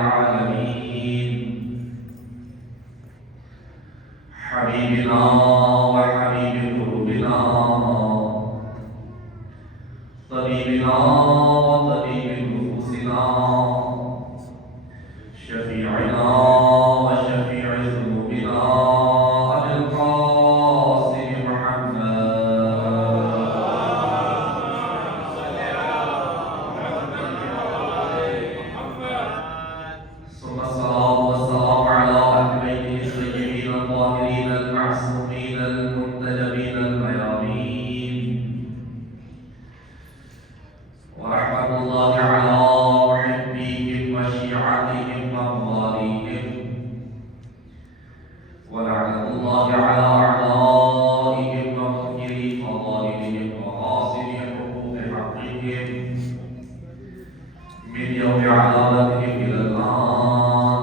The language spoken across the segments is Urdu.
العالمين حبيبنا وحبيب قلوبنا طبيبنا وطبيب نفوسنا شفيعنا وشفيع ذنوبنا أبي القاسم محمد ثم الصلاة والسلام على أهل بيته الطيبين الطاهرين المعصومين المنتجبين الميامين ورحمة الله على محبيهم وشيعتهم وأموالهم ولعنة الله على أعدائهم ومنكري فضائلهم وغاصبي حقوق حقهم من يوم عذابتهم إلى الآن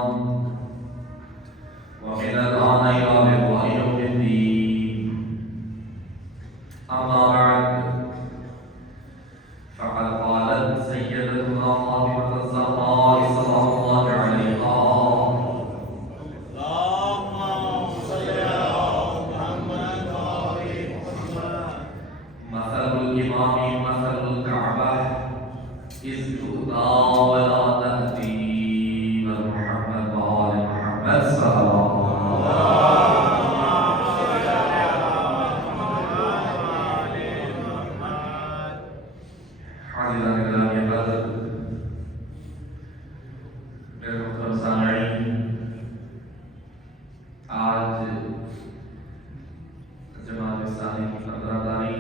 ومن الآن إلى لقاء يوم الدين. أما بعد فقد قالت سيدتنا فاطمة الزهراء سلام الله عليها: اللهم صل على محمد وآل محمد. مثل الإمام مثل الكعبة إذ تؤتى ولا تأتي بل محمد وآل محمد صلى الله عليه وسلم. حاضران گرامی قدر، میرے محترم سامعین، آج جماعت اسلامی کی 15 تاریخ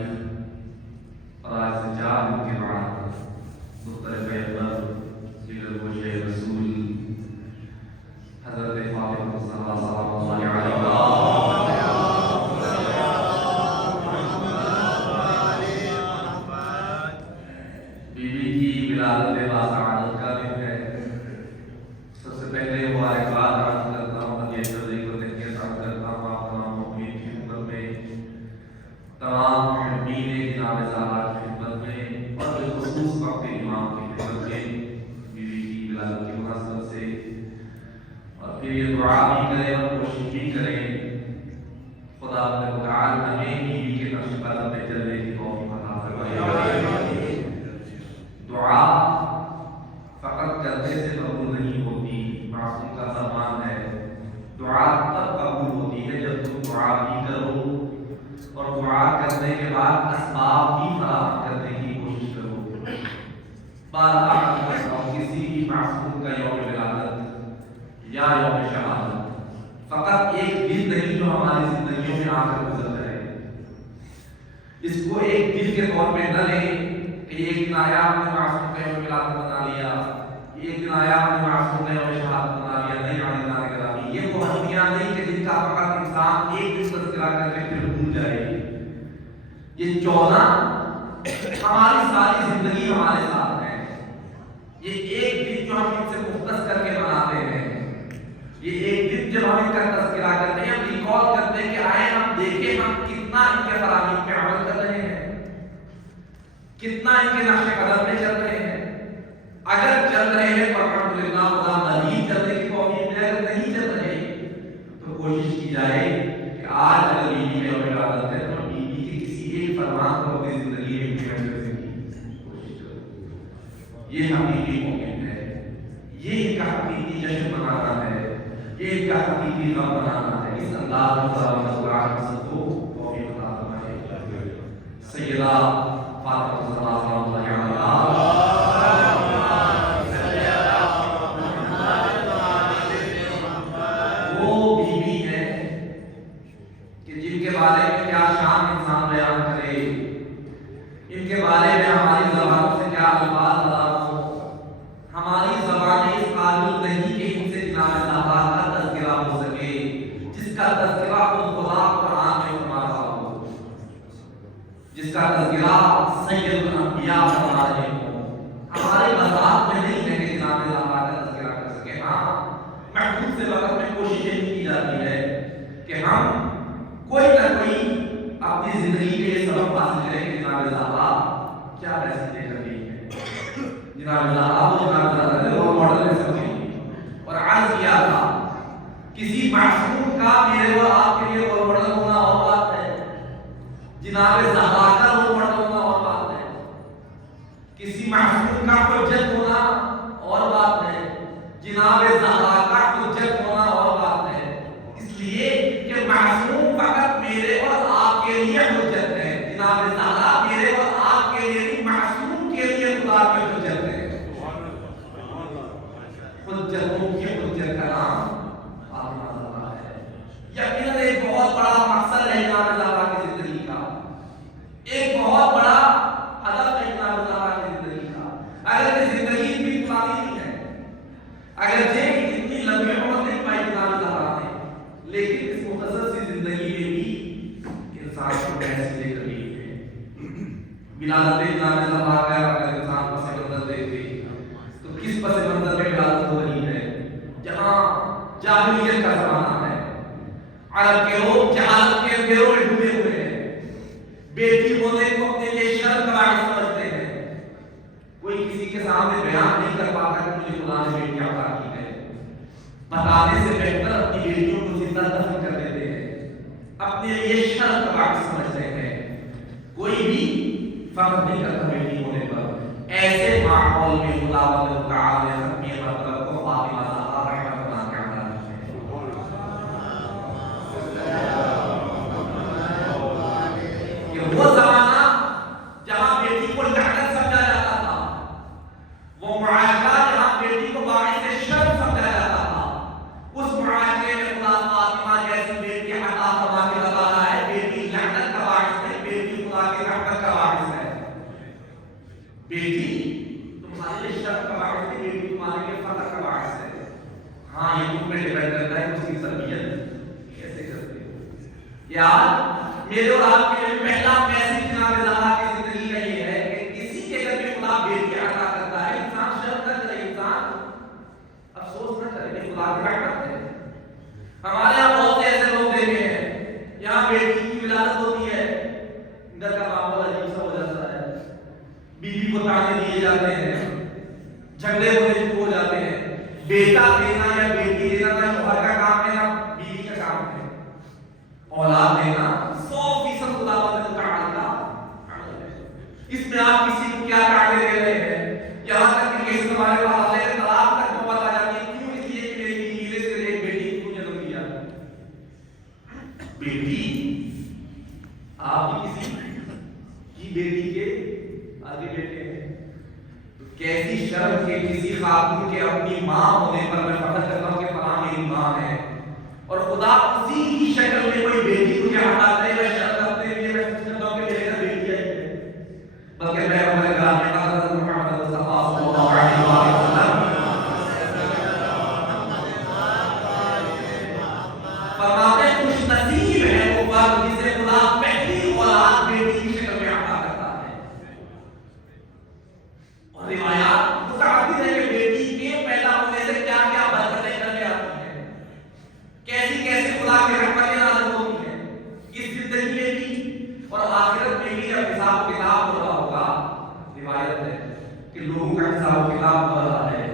اور آج سے 4 دن کے بعد مختلف پیغمبر سیرت گوشِ رسول حضرت فاطمہ الزہرا سلام اللہ علیہا بیوی کی ولادت باسعادت کا دن ہے۔ سب سے پہلے مبارکباد عرض کرتا ہوں، یہ ذکر تحیت عرض کرتا ہوں آپ تمام مؤمنین کی خدمت میں، تمام محبین جناب زہرا کی خدمت میں، اور بالخصوص وقت امام کی خدمت میں، بیوی کی ولادت کی مناسبت سے، اور پھر یہ دعا بھی کریں اور کوشش بھی کریں خدا تعالی ہمیں بیوی کے نقش قدم پہ چلنے کی توفیق عطا فرمائے۔ دعا فقط کرنے سے قبول نہیں ہوتی، معصوم کا فرمان ہے دعا تب قبول ہوتی ہے جب تم دعا بھی کرو اور دعا کرنے کے بعد اسباب بھی فراہم کرنے کی کوشش کرو۔ بارہا کسی بھی معصوم کا یوم ولادت یا یوم شہادت فقط ایک دن نہیں جو ہماری زندگیوں میں آ کر گزر جائے، اس کو ایک دن کے طور پہ نہ لیں کہ ایک دن آیا ہم نے معصوم کا یوم ولادت بنا لیا، ایک دن آیا ہم نے معصوم کا یوم شہادت بنا لیا۔ نہیں عزیزان گرامی، یہ وہ ہمیاں نہیں کہ جن کا فقط انسان ایک دن تذکرہ کر کے پھر بھول جائے۔ یہ 14 ہماری ساری زندگی ہمارے ساتھ ہے۔ یہ ایک دن جو ہم ان سے مختص کر کے مناتے ہیں، یہ ایک دن جب ہم ان کا تذکرہ کرتے ہیں، ہم ریکال کرتے ہیں کہ آئے ہم دیکھیں ہم کتنا ان کے فراہمی پہ عمل کر رہے ہیں، کتنا ان کے نقش قدم پہ چل رہے ہیں۔ اگر چل رہے ہیں تو الحمدللہ خدا مزید چلنے کی توفیق دے، اگر نہیں چل رہے تو کوشش کی جائے کہ آج اگر بیوی کا یوم ولادت ہے تو بیوی کے کسی ایک فرمان کو اپنی زندگی میں امپلیمنٹ کرنے کی کوشش کرو۔ یہ حقیقی مومن ہے، یہ ان کا حقیقی جشن منانا ہے، یہ ان کا حقیقی غم منانا ہے۔ اس انداز میں خدا ہم سب کو توفیق عطا فرمائے۔ سیدہ فاطمہ الزہرا سلام اللہ علیہا وہ بیوی ہے کہ جن کے بارے میں کیا شان انسان بیان کرے، ان کے بارے میں ہماری زبانوں سے کیا الفاظ ادا ہوں۔ ہماری زبانیں اس قابل نہیں کہ ان سے جناب زہرا کا تذکرہ ہو سکے، جس کا تذکرہ خود خدا قرآن میں فرما رہا ہو، جس کا تذکرہ سید الانبیاء فرما رہے ہوں۔ تھا کہ مجھے خدا نے بیٹی عطا کی ہے، بتانے سے بہتر اپنی بیٹیوں کو زندہ دفن کر دیتے ہیں، اپنے لیے شرط کا باعث سمجھتے ہیں، کوئی بھی فرق نہیں کرتا بیٹی ہونے پر۔ ایسے ماحول میں خداوند تعالی نے اپنی مطلب کو فاطمہ زہرا رحمۃ اللہ کے عطا کی ہے۔ وہ زمانہ جہاں بیٹی کو لعنت سمجھا جاتا تھا، وہ معاشرہ جہاں بیٹی کو باعث شرم سمجھا جاتا تھا، اس معاشرے میں خدا فاطمہ جیسی بیٹی عطا فرما کے بتا رہا ہے بیٹی لعنت کا باعث نہیں، بیٹی خدا کی رحمت کا باعث ہے۔ بیٹی تمہارے لیے شرم کا باعث نہیں، بیٹی تمہارے لیے فخر کا باعث ہے۔ ہاں یہ تم پہ ڈیپینڈ کرتا ہے اس کی تربیت کیسے کرتے ہو۔ یار میرے اور آپ کے لیے پہلا میسج جناب زہرا کی زندگی کا یہ ہے کہ کسی کے گھر میں خدا بیٹی عطا کرتا ہے، انسان شرم نہ کرے، انسان افسوس نہ کرے کہ خدا کی رحمت ہے۔ ہمارے یہاں بہت سے ایسے لوگ دیکھے ہیں یہاں بیٹی کی ولادت ہوتی ہے، گھر کا ماحول عجیب سا ہو جاتا ہے، بیوی کو تانے دیے جاتے ہیں، جھگڑے ہونے شروع ہو جاتے ہیں۔ بیٹا دینا یا بیٹی دینا نہ شوہر کا کام ہے نہ بیوی کا کام ہے، اولاد دینا 100% خداوند تعالی کا عمل ہے۔ اس میں آپ کسی کو کیا کاٹے دے رہے ہیں، یہاں تک کہ کسی ہمارے پاس آتے ہیں طلاق تک نوبت آ جاتی ہے، کیوں؟ اس لیے کہ میری بیوی سے ایک بیٹی کو جنم دیا۔ بیٹی آپ بھی کسی کی بیٹی کے آگے بیٹے ہیں، کیسی شرم کہ کسی خاتون کے اپنی ماں ہونے پر میں فخر کرتا ہوں کہ فلاں میری ماں ہے، اور خدا اسی کی شکل میں کوئی بیٹی مجھے عطا کرے، میں شرم کرتے ہوئے میں سوچتا ہوں کہ میرے گھر بیٹی آئی ہے، بلکہ میں ہمارے گھر میں حضرت محمد مصطفیٰ صلی اللہ علیہ وسلم فرماتے ہیں خوش نصیب ہے وہ مرد جسے خدا پہلی اولاد بیٹی کی شکل میں عطا کرتا ہے۔ اور روایات متعدد ہے کہ بیٹی کے پیدا ہونے سے کیا کیا برکتیں گھر میں آتی ہیں، کیسی کیسی خدا کی رحمتیں نازل ہوتی ہیں اس زندگی میں بھی اور آخرت میں بھی۔ جب حساب کتاب ہو رہا ہوگا، روایت ہے کہ لوگوں کا حساب کتاب ہو رہا ہے،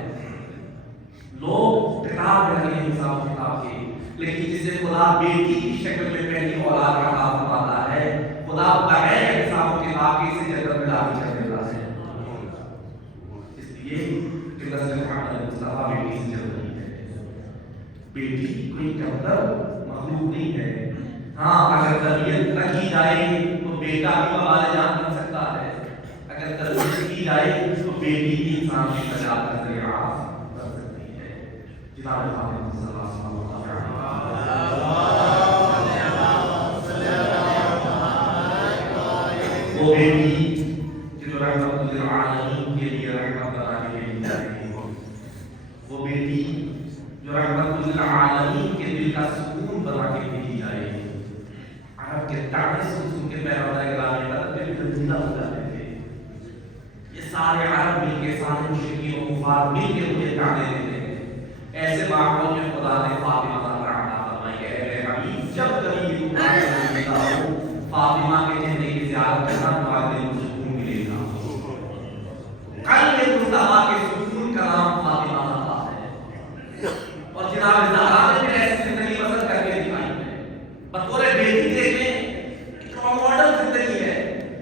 لوگ کتاب رکھ رہے ہیں حساب کتاب کے، لیکن جسے خدا بیٹی کی شکل میں پہلی اولاد کا عطا فرماتا ہے، خدا بغیر حساب کتاب کے اسے جنت میں داخل کر دیتا ہے۔ اس لیے کہ رسول محمد مصطفیٰ بیٹی سے جنم نہیں ہے، بیٹی کوئی کمتر مخلوق نہیں ہے۔ ہاں اگر تربیت نہ کی جائے تو بیٹا بھی وبال جان بن سکتا ہے، اگر تربیت کی جائے تو بیٹی بھی انسان کی نجات کا ذریعہ بن سکتی ہے۔ جناب فاطمہ صلی اللہ علیہ وسلم وہ بیٹی جو رحمت للعالمین کے لیے رحمت بنا کے بھیجی جاتی ہے، وہ بیٹی جو رحمت للعالمین کے دل کا سکون بنا کے بھیجی جائے۔ عرب کے تعنے سن کے پیغمبر گرامی حضرت پہ زندہ ہو جاتے تھے۔ یہ سارے عرب مل کے، سارے مشرکین و کفار مل کے مجھے تعنے دیتے ہیں۔ ایسے ماحول میں خدا نے فاطمہ زہرا عطا فرمائی کہ اے حبیب جب کبھی بھی تمہارے دل میں ہو فاطمہ کے چہرے کی زیارت کرنا، تمہارے دل کو سکون ملے گا۔ قلب مصطفیٰ کے سکون کا نام فاطمہ زہرا ہے، اور جناب زہرا نے پھر ایسی زندگی بسر کر کے دکھائی ہے۔ بطور بیٹی دیکھیں ایک ماڈل زندگی ہے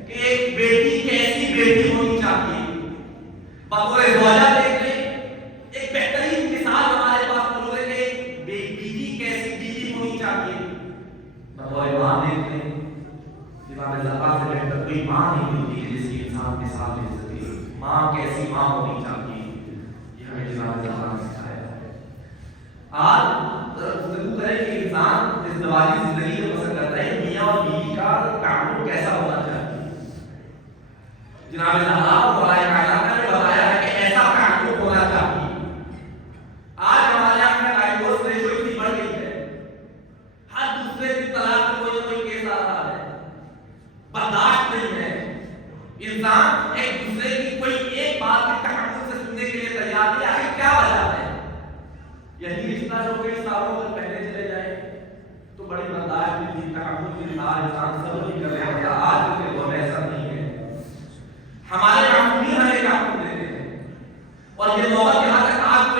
کہ ایک بیٹی کیسی بیٹی ہونی چاہیے، بطور زوجہ دیکھ لیں ایک بہترین مثال ہمارے پاس موجود ہے کہ ایک بیوی کیسی بیوی ہونی چاہیے، بطور ماں دیکھ لیں جناب زہرا سے بہتر کوئی ماں نہیں ہوتی ہے جس کی انسان مثال لے سکے۔ ماں کیسی ماں ہونی چاہیے یہ ہمیں جناب زہرا نے سکھایا ہے۔ آج گفتگو کریں کہ انسان اس دوالی زندگی میں بسر کرتا ہے، میاں اور بیوی کا تعلق کیسا ہونا چاہیے۔ جناب زہرا اور مولا کائنات نے بتایا ہے کہ ایسا تعلق ہونا چاہیے۔ آج ہمارے یہاں ڈائیورس ریشو اتنی بڑھ گئی ہے، ہر دوسرے دن طلاق کوئی نہ کوئی کیس آ رہا ہے، برداشت نہیں ہے۔ انسان ایک دوسرے کی کوئی ایک بات کی تحمل سے سننے کے لیے تیار نہیں، آخر کیا وجہ ہے؟ یہی رشتہ جو کئی سالوں تک پہلے چلے جائے تو بڑی برداشت بھی تھی، تحمل بھی تھا، انسان صبر بھی کر رہا تھا۔ آج کے دور میں ایسا نہیں ہے۔ ہمارے معمولی ہمیں کیا دیتے ہیں، اور یہ موقع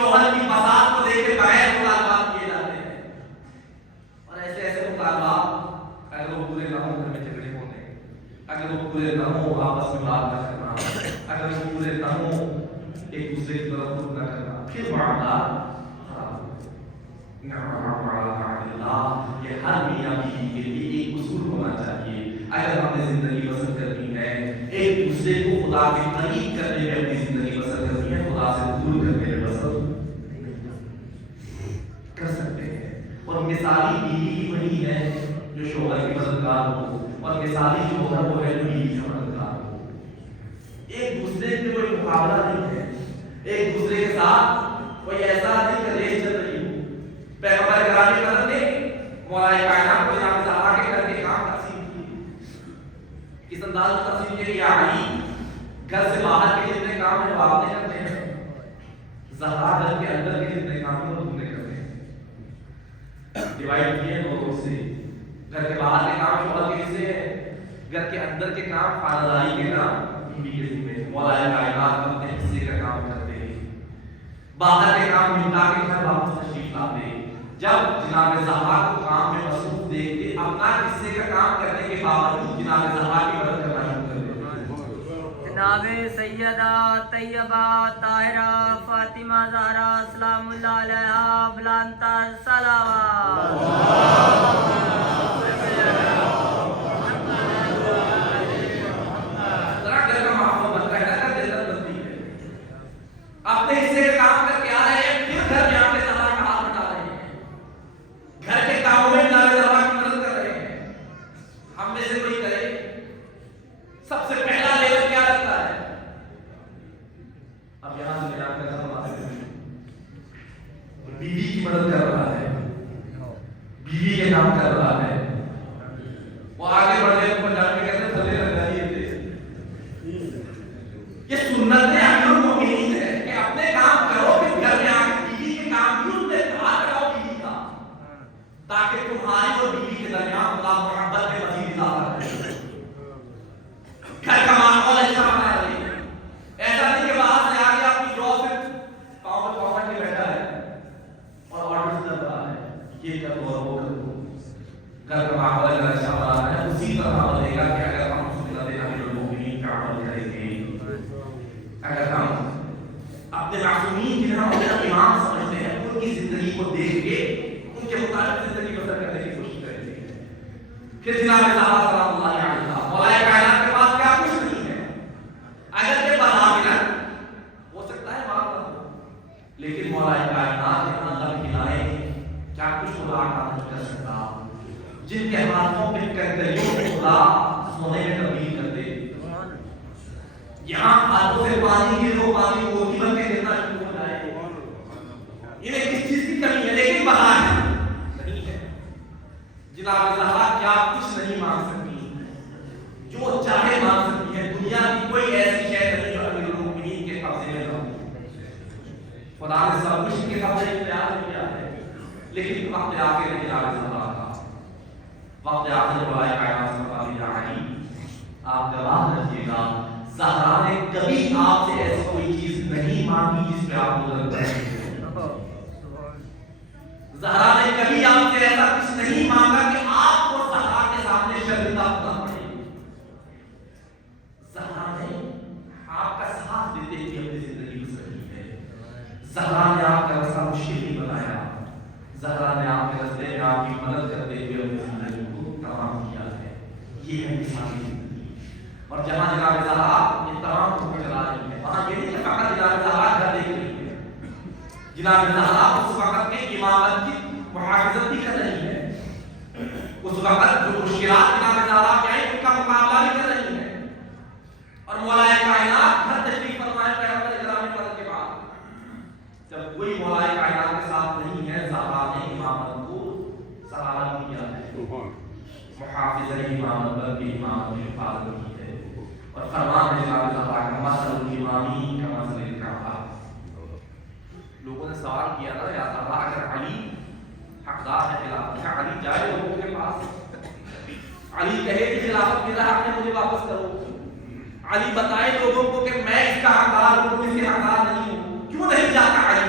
شوہر کی فساد کو دیکھ کے بغیر مطالبات کیے جاتے ہیں، اور ایسے ایسے مطالبات اگر وہ پورے نہ ہو گھر میں جھگڑے ہونے، اگر وہ پورے نہ ہو آپس میں بات نہ کرنا، اگر وہ پورے نہ ہو ایک دوسرے کی طرف رخ نہ کرنا، پھر معاملات خراب ہو۔ یہ ہر میاں بیوی کے لیے ایک اصول ہونا چاہیے، اگر ہم نے زندگی بسر کرنی ہے ایک دوسرے کو خدا کے قریب کرنے میں اپنی زندگی بسر کرنی ہے، خدا سے دور کرنے میں بسر کر سکتے ہیں۔ اور مثالی بیوی ہی وہی ہے جو شوہر کی مددگار ہو، اور مثالی شوہر وہ ہے جو بیوی کا مددگار ہو۔ ایک دوسرے سے کوئی مقابلہ نہیں ہے، ایک دوسرے کے ساتھ کوئی ایسا نہیں کہ ریس چل رہی ہو۔ پیغمبر کرام حضرت نے مولا کائنات کو جناب زہرا کے گھر کے کام تقسیم کیے، اس انداز میں تقسیم کیے کہ یا علی گھر سے باہر کے جتنے کام ہیں وہ آپ نے کرنے ہیں، زہرا گھر کے اندر کے جتنے کام ہیں وہ تم نے کرنے ہیں۔ ڈیوائڈ کیے دو سے، گھر کے باہر کے کام شوہر کے حصے ہیں، گھر کے اندر کے کام خاندانی کے کام بیوی کے ذمہ ہیں۔ مولا کائنات اپنے حصے کا کام کرتے ہیں، باہر کے کام نمٹا کے گھر واپس تشریف لاتے ہیں۔ جب جناب زہرا کو کام میں مصروف دیکھ کے اپنا حصے کا کام کرنے کے باوجود جناب زہرا کی مدد کرنا شروع کر دیتے ہیں۔ جناب سیدہ طیبہ طاہرہ فاطمہ زہرا سلام اللہ علیہا بلند صلوات۔ ذرا گھر کا ماحول بن رہا ہے، گھر جنت بنتی ہے، اپنے حصے کا کام کر کے آ رہے ہیں، پھر گھر میں آ کے زہرا کا ہاتھ بٹا رہے ہیں، گھر کے کاموں میں جناب زہرا کی مدد کر رہے ہیں۔ ہم میں سے کوئی کرے سب سے پہلا لیول کیا لگتا ہے؟ اب یہاں سے بیان کرنا بیوی کی مدد کر رہا ہے، بیوی کے کام کر رہا ہے، وہ آگے بڑھ گئے اوپر جان کے کہتے ہیں تھلے لگا دیے تھے۔ یہ سنت امیر المومنین ہے کہ اپنے کام کرو، پھر گھر میں آ کے بیوی کے کام بھی ان میں ہاتھ لگاؤ بیوی کا، تاکہ تمہاری اور بیوی کے درمیان خدا محبت میں مزید اضافہ کرے، گھر کا ماحول اچھا بنا رہے۔ ایسا نہیں کہ باہر سے آ کے اپنی جاب سے پاؤں پہ پاؤں کے بیٹھا ہے اور آرڈر کر رہا ہے یہ کر دو اور وہ کر دو۔ گھر کا ماحول اگر اچھا بنا ہے اسی طرح بنے گا کہ اگر ہم سنت امیر المومنین کا عمل کریں گے، اگر ہم اپنے معصومین جنہیں ہم اپنا امام سمجھتے ہیں ان کی زندگی کو دیکھ کے ان کے مطابق زندگی بسر کرنے کی کوشش کریں گے۔ پھر جناب زہرا سلام اللہ علیہا، مولا کائنات کے پاس کیا کچھ نہیں ہے، اگر یہ بظاہر ہو سکتا ہے بات نہ ہو، لیکن مولا کائنات اتنا لب ہلائے کیا کچھ خدا کا نہیں کر سکتا۔ جن کے ہاتھوں پہ کنکریوں کو خدا سونے میں تبدیل کر دے، یہاں ہاتھوں سے پانی گرو، پانی موتی بن کے گرنا شروع ہو جائے، انہیں کس چیز کی کمی ہے؟ لیکن بظاہر نہیں ہے۔ جناب زہرا کیا کچھ نہیں مانگ سکتی، جو چاہے مانگ سکتی ہے، دنیا کی کوئی ایسی شے نہیں جو امیر المومنین کے قبضے میں نہ ہو۔ خدا نے سب کچھ کے قبضے میں اختیار کیا ہے، لیکن وقت آخر میں جناب زہرا کا وقت آخر مولا کائنات سے فرمایا یا علی آپ گواہ رہیے گا، زہرا نے کبھی آپ سے ایسی کوئی چیز نہیں مانگی جس پہ آپ مدد کریں۔ زہرا نے کبھی آپ سے ایسا کچھ نہیں مانگا کہ آپ کو زہرا کے سامنے شرمندہ ہونا پڑے۔ زہرا نے آپ کا ساتھ دیتے ہوئے اپنی زندگی بسر کی ہے۔ زہرا نے آپ کا راستہ مشکل نہیں بنایا، زہرا نے آپ کے راستے میں آپ کی مدد کرتے ہوئے اپنی زندگی کو تمام کیا ہے۔ یہ ہے انسانی زندگی۔ اور جہاں جناب زہرا یہ تمام حکم چلا رہی ہے، وہاں یہ نہیں کہ فقط جناب زہرا گھر دیکھ رہی ہے، جناب زہرا اس وقت کے امامت کی محافظت بھی کر رہی ہے، اس وقت جو مشکلات جناب زہرا کے آئیں ان کا مقابلہ بھی کر رہی ہے۔ اور مولا کائنات گھر تشریف فرمائے پیغمبر کرام کے بعد، جب کوئی مولا کائنات کے ساتھ نہیں ہے، زہرا نے امامت کو سہارا دیا ہے، محافظ امامت بلکہ امامت کی حفاظت کی ہے۔ اور فرمان ہے جناب زہرا کا مثل الامامین کا مثل الکعبہ۔ لوگوں نے سوال کیا تھا یا زہرا اگر علی حقدار ہے خلافت کا، علی جائے لوگوں کے پاس، علی کہے کہ خلافت میرا حق ہے مجھے واپس کرو، علی بتائے لوگوں کو کہ میں اس کا حقدار ہوں، اس کے حقدار نہیں ہوں، کیوں نہیں جاتا علی؟